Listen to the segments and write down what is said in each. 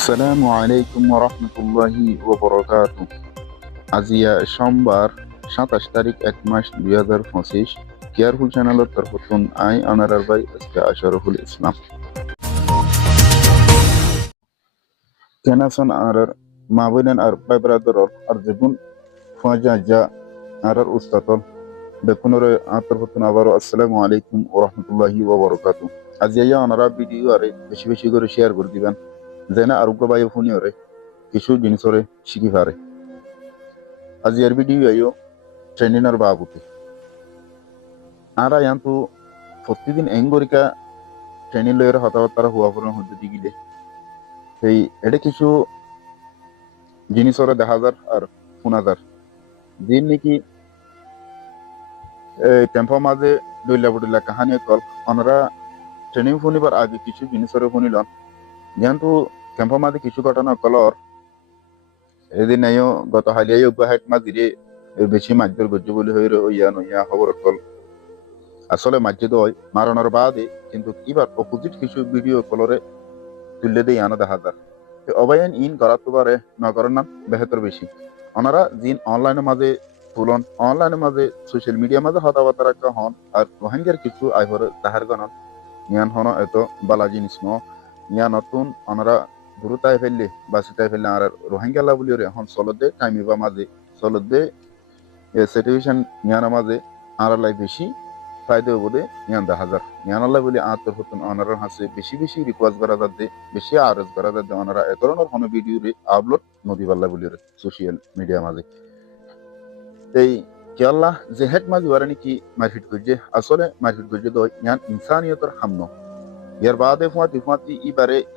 আসসালামু আলাইকুম ওরহমতুল্লাহি ওবরাকাতু। আজিয়া সোমবার 27 তারিখ 1 মাস 2025 কেয়ারফুল চ্যানেলের তরফতুন আই অনারার ভাই আজকে আশরাফুল ইসলাম কেনাসন আর মাবইনান আর ভাই ব্রাদার আর জীবন ফাজা যা আর উস্তাতল বেকুনরে আর তরফতুন আবারও আসসালামু আলাইকুম ওরহমতুল্লাহি ওবরাকাতু। আজিয়া অনারা ভিডিও আরে বেশি বেশি করে শেয়ার করে দিবেন যেন আরোগ্য বায়ু ফোনি ওরে কিছু জিনিসরে শিখি পারে। আজিয়ার ভিডিও আইও ট্রেনিনার বাবুতে আরা ইয়ান্তু প্রতিদিন এঙ্গরিকা ট্রেনিং লয়ের হতাহতারা হুয়া পড়ার মধ্যে দিগিলে সেই এটা কিছু জিনিস ওরা দেখা যার আর শোনা যার দিন নাকি টেম্পো মাঝে দইলা বডিলা কাহানি কল ওনারা ট্রেনিং শুনিবার আগে কিছু জিনিস ওরা শুনিলন যেহেতু টেম্পো মাঝে কিছু ঘটনা কলর এদিন আইও গত হালিয়াই হাইট মাঝিরে বেশি মাঝের গজ্জ বলে হয়ে ইয়া নইয়া খবর কল আসলে মাঝে হয় মারানোর বাদে কিন্তু এবার অপোজিট কিছু ভিডিও কলরে তুললে দিয়ে আনা দেখা যায় অবায়ন ইন করাতে পারে না করার নাম বেহতর বেশি ওনারা জিন অনলাইনের মাঝে তুলন অনলাইনের মাঝে সোশ্যাল মিডিয়া মাঝে হতাবার্তা রাখা হন আর রোহিঙ্গার কিছু আইভর তাহার গণন নিয়ান হন এত বালা জিনিস ন নিয়া নতুন ওনারা দূরতায় ফেললে বাসিতায় ফেললে আর রোহিঙ্গা বলি এখন চলতে টাইমিবা মাঝে চলতে সিচুয়েশন নিয়ানা মাঝে আর লাই বেশি ফায়দা বলে নিয়ান দেখা যার নিয়ানাল্লাহ বলে আত্মর হতুন অনারার হাসে বেশি বেশি রিকোয়েস্ট করা যাতে বেশি আরজ করা যাতে অনারা এ ধরনের কোনো ভিডিও রে আপলোড নদী পাল্লা বলে সোশ্যাল মিডিয়া মাঝে এই কেয়াল্লাহ জেহেট মাঝে ওরা নাকি মারপিট করছে আসলে মারপিট করছে তো ইয়ান ইনসানিয়তর হামন ইয়ার বাদে ফুয়াতি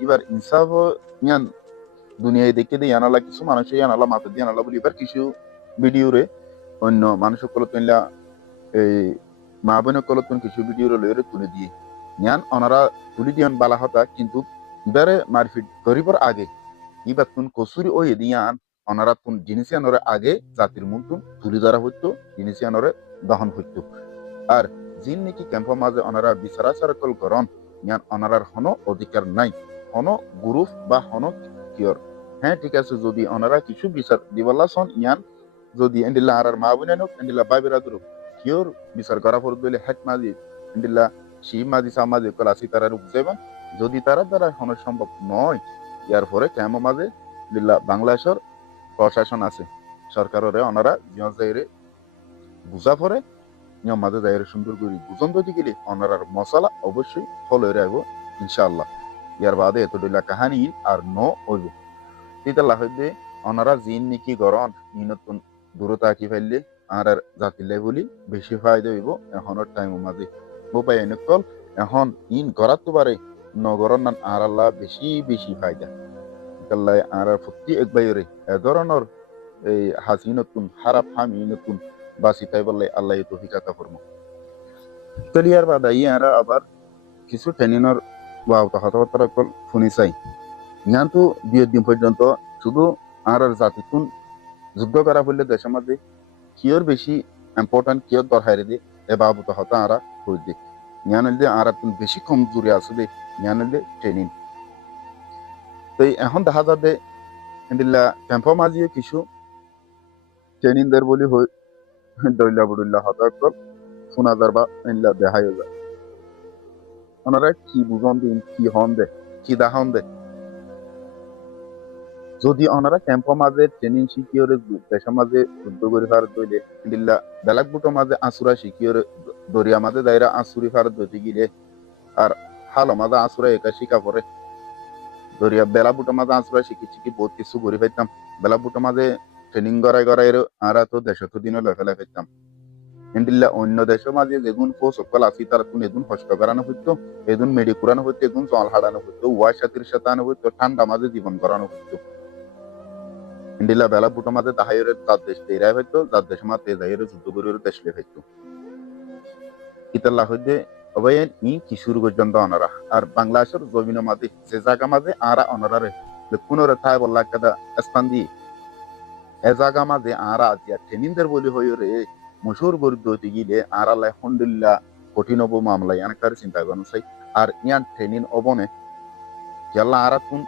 এবার ইনসাফ ইয়ান দুনিয়ায় দেখে দিয়ে আনালা কিছু মানুষ আনালা মাথা দিয়ে আনালা বলে এবার কিছু ভিডিও রে অন্য মানুষের কল তুললা এই মা বোনের কলতুন কিছু ভিডিও লয়ে তুলে দিয়ে জ্ঞান ওনারা তুলি দিয়ান বালা হতা কিন্তু এবারে মারপিট গরিবর আগে এবার তুন কসুরি ওই দিয়ান ওনারা তুন জিনিসিয়ানরে আগে জাতির মূল তুন তুলি ধরা হইতো জিনিসিয়ানরে দহন হইতো আর জিন নাকি ক্যাম্পের মাঝে ওনারা বিচারাচার কল করন জ্ঞান ওনারার হনো অধিকার নাই হনো গ্রুপ বা হনো কিয়র হ্যাঁ ঠিক আছে যদি ওনারা কিছু বিচার দিবাল্লা সন ইয়ান যদি এন্ডিল্লা আর মা বোনের হোক এন্ডিল্লা বাইবেরা হোক কিয়র বিচার করা পর দলে হেট মাঝি এন্ডিল্লা শিব মাঝি সামাজি কলাসি তারা বুঝাইবেন যদি তারা দ্বারা হনো সম্ভব নয় ইয়ার পরে কেমন মাঝে দিল্লা বাংলাদেশের প্রশাসন আছে সরকারের ওনারা যাইরে বুঝা পরে নিয়ম মাঝে যাইরে সুন্দর করে বুঝন যদি গেলে ওনারার মশলা অবশ্যই ফলো রাখবো ইনশাআল্লাহ ইয়ার বাদে এত দিল্লা কাহানি আর ন হইব তিতাল্লা হইতে ওনারা জিন নাকি গরন ই নতুন দূরতা আঁকি ফেললে আর জাতিলে বলি বেশি ফায়দা হইব এখনের টাইম মাঝে উপায় এনেকল এখন ইন করার তো পারে নগরন নান আর আল্লাহ বেশি বেশি ফায়দা ইতাল্লাই আর প্রতি এক বাইরে এ ধরনের এই হাসি নতুন খারাপ হামি নতুন বাসি তাই বললে আল্লাহ তো হিকাতা করবো তলিয়ার বাদা ইয়ারা আবার কিছু ট্রেনিংর বা কথাবার্তা কল শুনি চাই ইয়ান তো 2 দিন পর্যন্ত শুধু আর জাতিতুন যুদ্ধ করা বললে দেশের মধ্যে কিয়র বেশি ইম্পর্টেন্ট কিয়র দরকার দিয়ে এ বাবু হতা আরা হই দে ইয়ানলে আর বেশি কমজোরি আছে দে ইয়ানলে ট্রেনিং তো এখন দেখা যাবে এন্ডিল্লা টেম্পো মাঝিয়ে কিছু ট্রেনিং দের বলি হই দইলা বড়িল্লা হতা কর শোনা যার বা এন্ডিল্লা দেখাই যায় ওনারা কি বুঝন দিন কি হন দে কি দেখান দে যদি ওনারা ক্যাম্পের মাঝে ট্রেনিং শিখিওরে দেশের মাঝে যুদ্ধ করে ফার দইলে দিল্লা বেলাক বুটো মাঝে আসুরা শিখিওরে দরিয়া মাঝে দায়রা আসুরি ফার দইতে গিলে আর হালো মাঝে আসুরা একা শিখা পরে দরিয়া বেলা বুটো মাঝে আসুরা শিখি শিখি বহুত কিছু করে পাইতাম বেলা বুটো মাঝে ট্রেনিং করাই করাই আর তো দেশে তো দিনও লেফেলা পাইতাম ইন্ডিল্লা অন্য দেশের মাঝে যেগুন ফোর্স সকল আসি তার কোন এগুন হস্ত করানো হইতো এগুন মেডি কুরানো হইতো এগুন জল হারানো হইতো ওয়া সাথীর সাথে আনো হইতো ঠান্ডা মাঝে জীবন করানো হইতো ইন্ডিলা বেলা বুটো মাঝে তাহাইরে তার দেশ তেরাই হইতো যার দেশ মা তেজাইরে যুদ্ধ করে দেশ লে হইতো ইতাল্লা হইতে অবয়েন ই কিশোর পর্যন্ত অনারা আর বাংলাদেশের জমিন মাঝে যে জায়গা মাঝে আরা অনারারে কোনরে থাই বললা কাদা স্থান দিয়ে এ জায়গা মাঝে আরা আজিয়া ট্রেনিংদের বলি হই রে মশুর গরিব দইতে গিলে আর আল্লাহ আলহামদুলিল্লাহ কঠিন হবো মামলা ইয়ানকার চিন্তা করেন চাই আর ইয়ান ট্রেনিং অবনে জাল্লা আরা তুন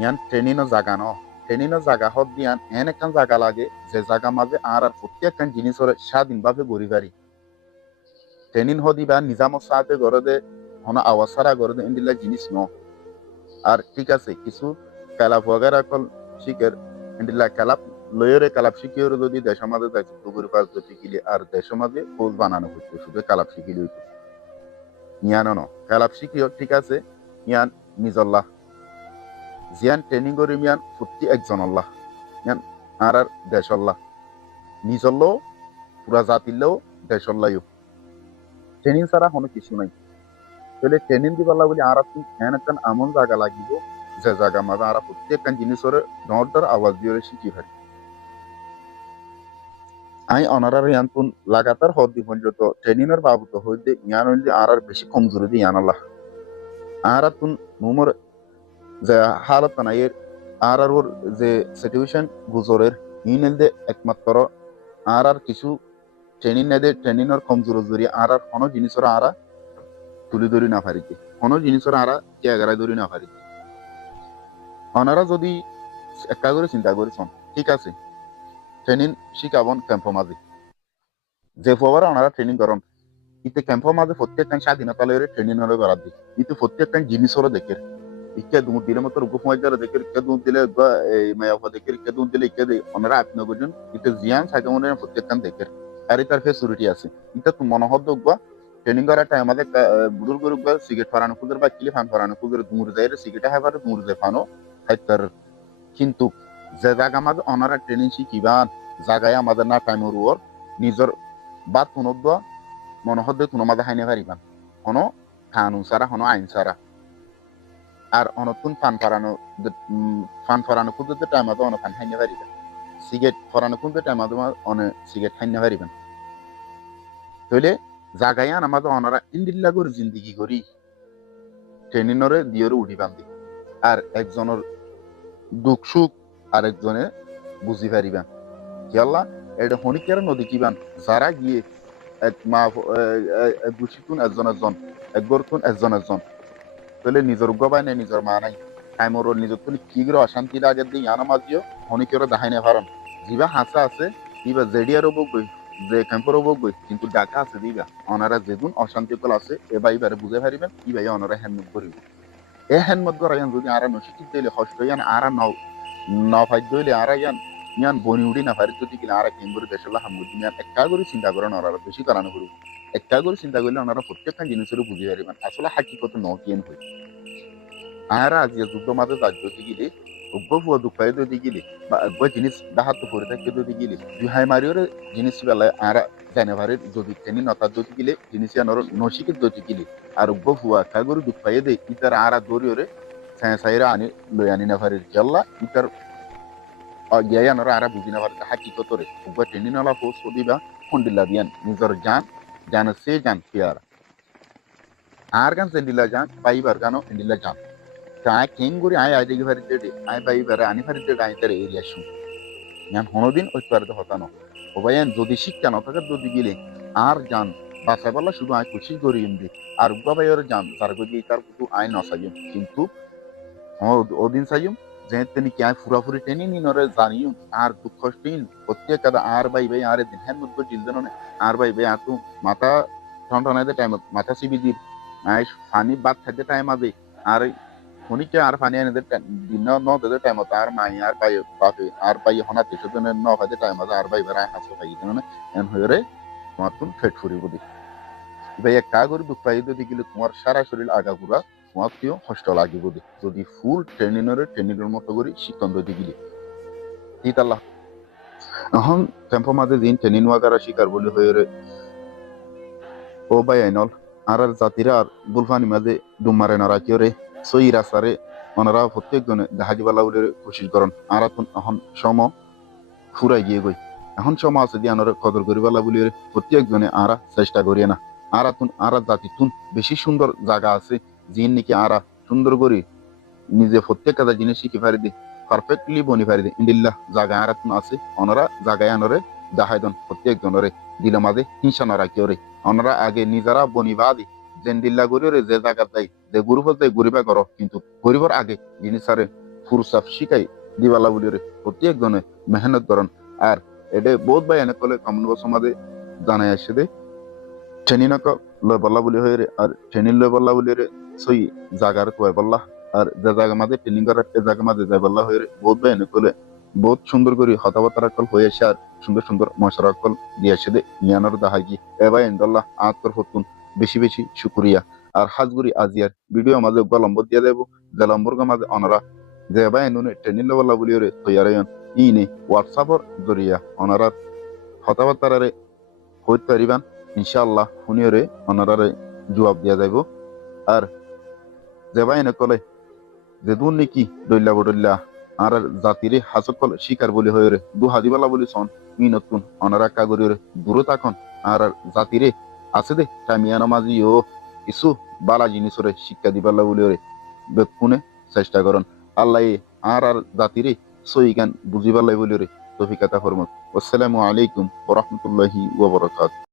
ইয়ান ট্রেনিংও জাগা ন ট্রেনিংও জাগা হত দিয়ান এন একখান জাগা লাগে যে জাগা মাঝে আর প্রত্যেকখান জিনিসের স্বাধীনভাবে গড়ি পারি ট্রেনিং হদিবা নিজামত সাথে গড়ে দে হন আওয়াজ ছাড়া গড়ে দে ইন্দিল্লা জিনিস ন আর ঠিক আছে কিছু কালাপ ওয়াগারা কল শিখের ইন্দিল্লা কালাপ লয়েরে কালাপ শিখিয়ে যদি দেশ মাঝে দায়িত্ব করে পার যদি গিলে আর দেশ মাঝে ফৌজ বানানো হইতো শুধু কালাপ শিখিলে হইতো ইয়ানো ন কালাপ শিখিও ঠিক আছে ইয়ান নিজল্লাহ জিয়ান ট্রেনিং করি মিয়ান ফুটি একজন আল্লাহ ইয়ান আর আর দেশ আল্লাহ নিজল্লেও পুরা জাতিলেও দেশ আল্লাহও ট্রেনিং ছাড়া কোনো কিছু নাই তাহলে ট্রেনিং দিবাল্লা বলে আর আপনি এন একটা এমন জায়গা লাগিব যে জায়গা মাঝে আর প্রত্যেকটা জিনিসের দর আওয়াজ দিয়ে শিখি পারি আই অনারার ইয়ানপুন লাগাতার হদ দি পর্যন্ত ট্রেনিংয়ের বাবদ হইতে ইয়ান হইলে আর আর বেশি কমজোরি দি ইয়ান আল্লাহ আর তুন মুমর যে হালত নাই আর আর ওর যে সিচুয়েশন গুজরের ইনলদে একমাত্র আর আর কিছু ট্রেনিং নেদে ট্রেনিংয়ের কমজোরি জড়ি আর আর কোনো জিনিসের আর তুলি ধরি না পারিতে কোনো জিনিসের আর জায়গায় ধরি না পারিতে ওনারা যদি একটা করে চিন্তা করেছেন ঠিক আছে ট্রেনিং শিখাবন ক্যাম্প মাঝে যে ফোয়ারা ওনারা ট্রেনিং করেন ইতে ক্যাম্প মাঝে প্রত্যেকটা স্বাধীনতা লয়ের ট্রেনিং হলে করার দিই ইতে প্রত্যেকটা জিনিসেরও দেখে ইকে দুমুর দিলে মতো রূপ মজার দেখে ইকে দুম দিলে এই মায়াফা দেখে ইকে দুম দিলে ইকে ওনারা আপনি করছেন ইতে জিয়ান থাকে মনে প্রত্যেকটা দেখে আর তার ফেসিলিটি আছে ইটা তো মনোহর দেখবা ট্রেনিং করার টাইম আমাদের বুড়ুর গরু সিগারেট ফারানো খুদের বা কিলি ফান ফারানো খুদের দুমুর যায় সিগারেট হাইবার দুমুর যায় ফানো খাইতার কিন্তু যে জায়গা আমাদের অনারা ট্রেনিং শিখিবান জায়গায় আমাদের না টাইম ওর নিজের বাদ কোনো মনোহর দিয়ে কোনো মাঝে হাইনে পারিবান কোনো কানুন ছাড়া কোনো আইন ছাড়া আর অনতুন ফান ফরানো খুঁজতে টাইম আদো অন ফান হাইনে পারিবেন সিগারেট ফরানো খুঁজতে টাইম আদো অনে সিগারেট হাইনে পারিবেন তাহলে জাগায় আমাদের অনারা ইন্দিল্লাগর জিন্দিগি করি ট্রেনিনরে দিয়রে উঠি বান্ধি আর একজনের দুঃখ সুখ আর একজনে বুঝি পারিবেন কি আল্লাহ এটা হনিকের নদী কিবান যারা গিয়ে এক মা এক গুছিতুন একজন একগরতুন একজন তাহলে নিজের গবাই নাই নিজের মা নাই টাইমর নিজের তুমি কি করে অশান্তি লাগে দিয়ে ইয়ানো মাঝিও হনিকেরও দেখাই না পারন যিবা হাসা আছে ইবা জেডিয়ারও বকবই যে ক্যাম্পরও বকবই কিন্তু ডাকা আছে দিবা অনারা যেদিন অশান্তি কল আছে এবার এবারে বুঝে পারিবেন ইবাই অনারা হ্যান্ড করিব এ হ্যান্ড করাইন যদি আর নশিকি দিলে কষ্ট ইয়ান আর নফাইদ দিলে আর ইয়ান বনি উড়ি না পারি যদি কিনা আর কেমবরি দেশলা হামগুদি ইয়ান একটা করে চিন্তা করেন ওরা বেশি করানো করব একটা করে চিন্তা করলে ওনারা প্রত্যেকটা জিনিসের বুঝে পারিবেন আসলে হাকিকত নকিয়েন হই আর আজ যুদ্ধ মাঝে রাজ্য গিলে ফুয়া দুঃখায় যদি গিলে বা জিনিস ডাহাত করে থাকে যদি গিলে দুহাই মারিওর জিনিস বেলায় আর জানুয়ারি যদি ট্রেনিং নতার যদি গিলে জিনিস নসিকের যদি গিলে আর ফুয়া কাগরি দুঃখ পাইয়ে দেয় ইতার আর দৌড়িওরে সাইরা আনি লই আনি না পারে জল্লা ইতার জ্ঞানর আর বুঝি না পারে হাকিকত রে ট্রেনিং নলা ফোর্স দিবা ফন্ডিল্লা দিয়ান নিজের জান সে জান পিয়ার আর গান সেন্ডিলা যান পাইবার গানো এন্ডিলা যান তা কেন করি আয় আজ ভারি দেড়ে আয় পাইবার আনি ভারি দেড়ে আয় তার এরিয়া শুন ഞാൻ হনদিন ওই পারে হতানো ও ভাইয়ান যদি শিক্ষা না থাকে যদি গেলে আর যান বাসাবেলা শুধু আয় খুশি করি এমনি আর বাবাইয়ের যান তার গদি তার কুতু আয় নসাইম কিন্তু ওদিন সাইম যে তিনি কি আয় ফুরাফুরি টেনি নিনরে জানিও আর দুঃখ কষ্টিন প্রত্যেক কাদা আর ভাই আর দিন হ্যান মত জিলদন আর ভাই আর তু মাথা ঠনঠনাইতে টাইম মাথা সিবি দি আয় পানি বাদ থাকতে টাইম আবে আর হনিকে আর পানি এনে দিন ন টাইম আর মাই আর পাই বাপে আর পাই হনা তেসো দিন ন ফাইতে টাইম আর ভাই বেড়ায় হাসো পাই দিন এন হয়ে তোমার তুমি ফেট ফুরিব দি ভাই এক কা করে দুঃখ পাই যদি গেলে তোমার সারা শরীর আগা পুরা তোমার কেউ কষ্ট লাগিব দি যদি ফুল ট্রেনিংয়ের মতো করে শিক্ষণ যদি গেলে ইতাল্লাহ এখন ক্যাম্পের মাঝে দিন ট্রেনিং ওয়াগারা শিকার বলে হয়ে ও ভাই আইনল আর জাতিরা আর বুলফানি মাঝে ডুম মারে না রাখিও রে সই রাস্তারে ওনারা প্রত্যেকজনে জাহাজিবালা উড়ে কোশিশ করেন আর এখন সম ফুরাই গিয়ে গই এখন সম আছে দিয়ে আনারে কদর করিবালা বলি প্রত্যেকজনে আরা চেষ্টা করিয়ে না আর জাতি তুন বেশি সুন্দর জায়গা আছে যিনি নাকি আরা সুন্দর করে নিজে প্রত্যেক কাজা জিনিস শিখে পারি দি পারফেক্টলি বনি পারি দি ইন্দিল্লাহ জায়গায় আর আছে ওনারা জায়গায় আনরে দেখাই দেন প্রত্যেকজনের দিলে মাঝে হিংসা না রাখিও রে ওনারা আগে নিজেরা বনিবাদি জেন্দিল্লা গরিও রে যে জায়গা যাই যে গরিব যাই গরিবা করো কিন্তু গরিবর আগে জিনিস আরে ফুরসাফ শিকাই দিবালা বলি রে প্রত্যেক জনে মেহনত করেন আর এটা বহুত ভাই এনে কলে কমন সমাজে জানাই আসছে দে ট্রেনিনক লয় বল্লা বলি হয়ে রে আর ট্রেনিং লয় বল্লা বলি রে সই জাগার কয় বল্লা আর যে জায়গা মাঝে ট্রেনিং করার জায়গা মাঝে যাই বল্লা হয়ে রে বহুত ভাই এনে কলে বহুত সুন্দর করে হতাবার্তা কল হয়ে আসে আর সুন্দর সুন্দর মশারা কল দিয়ে আসে দে ইয়ানোর দাহাগি এ ভাই ইনশাল্লাহ আত্মর হতুন বেশি বেশি শুক্রিয়া আর হাজগুড়ি আজিয়ার ভিডিও মাঝে গলম্ব দিয়ে দেব যে লম্বর মাঝে অনরা যে ভাই নুনে ট্রেনিং লয় বল্লা বলি রে তৈয়ারায়ন ইনে হোয়াটসঅ্যাপর জরিয়া অনারার হতাবার্তারে হইতে পারিবান ইনশাআল্লাহ শুনিয়রে অনারারে জবাব দিয়া যাইব আর যে বাইনে কলে যে দূর নাকি দৈল্লা বডল্লা আর জাতিরে হাসকল শিকার বলি হয়ে রে দু হাদিবালা বলি সন ই নতুন অনারা কাগরিরে দূরে থাকুন আর জাতিরে আছে দে টামিয়ানো মাঝি ও কিছু বালা জিনিসরে শিক্ষা দিবাল্লা বলি রে বেকুনে চেষ্টা করুন আল্লাহ আর জাতিরে সই জ্ঞান বুঝিবাল্লাই বলি রে তফিকাতা ফরমত আসসালামু আলাইকুম ওয়া রাহমাতুল্লাহি ওয়া বারাকাতুহু।